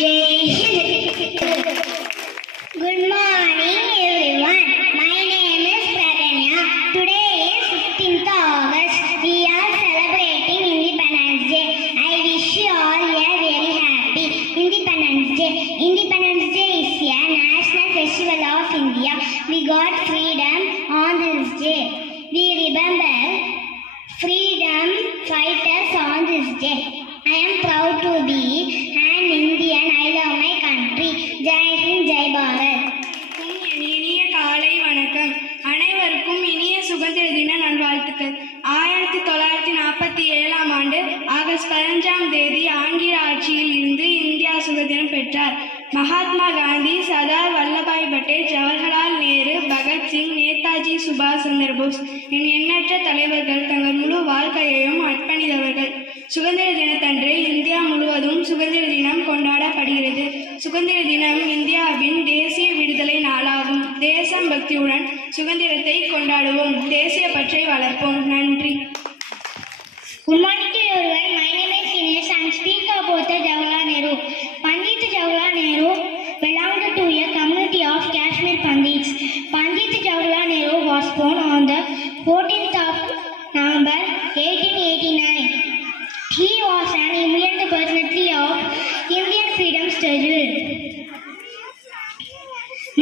Good morning everyone. My name is Praganya. Today is 15th August. We are celebrating Independence Day. I wish you all a very happy Independence Day. Independence Day is a national festival of India. We got freedom on this day. We remember freedom fighters on this day. I am proud to be an Indian. I love my country. Jai Hind, Jai Bharat. இனிய காலை வணக்கம். அனைவருக்கும் இனிய சுதந்திர தின நல்வாழ்த்துக்கள். 1947 ஆண்டு August 15ஆம் தேதி ஆங்கில ஆட்சியில் இருந்து இந்தியா சுதந்திரம் பெற்றார். மகாத்மா காந்தி, சர்தார் வல்லபாய் பட்டேல், ஜவஹர்லால் நேரு, பகத்சிங், நேதாஜி சுபாஷ் சந்திரபோஸ் எண்ணற்ற தலைவர்கள் தங்கள் முழு வாழ்க்கையையும் அர்ப்பணித்தவர்கள். சுதந்திர தினத்தன்று இந்தியா முழுவதும் சுதந்திர தினம் கொண்டாடப்படுகிறது. சுதந்திர தினம் இந்தியாவின் தேசிய விடுதலை நாளாகும். தேசபக்தியுடன் சுதந்திரத்தை கொண்டாடுவோம். தேசிய பற்றை வளர்ப்போம். நன்றி. Good morning to everyone. My name is Ines. I am speaking about the Jawaharlal Nehru. Pandit Jawaharlal Nehru belonged to a community of Kashmir Pandits. Pandit Jawaharlal Nehru was born on the 14th of November 1889. He was an eminent personality of Indian freedom struggle.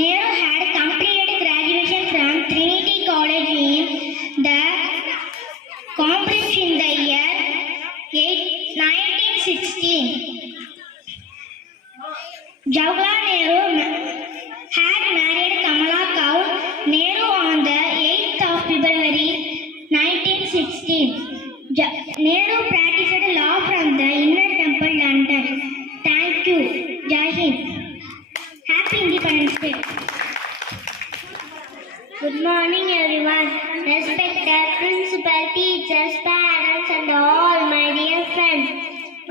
Nehru had completed graduation from Trinity College in the Cambridge in the year 1916. Jawaharlal Nehru had married Kamala Kaur Nehru on the 8th of February 1916. Nehru practiced law from the Inner Temple, London. Thank you. Jai Hind. Happy Independence Day. Good morning everyone. Respected principal, teachers, parents and all my dear friends.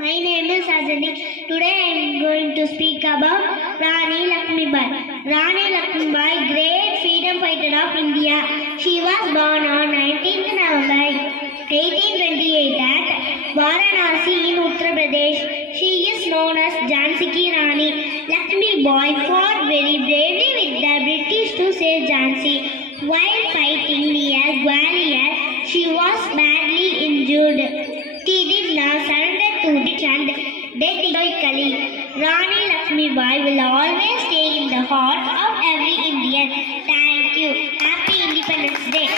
My name is Azani. Today I am going to speak about Rani Lakshmibai. Rani Lakshmibai, great freedom fighter of India. She was born on 19th November 1828 at Varanasi in Uttar Pradesh. She is known as Jhansi Ki Rani. Lakshmibai fought very bravely with the British to save Jhansi. While fighting near Gwalior, she was badly injured. She did not surrender to British and died heroically. Rani Lakshmibai will always stay in the heart of every Indian. Thank you. Happy Independence Day.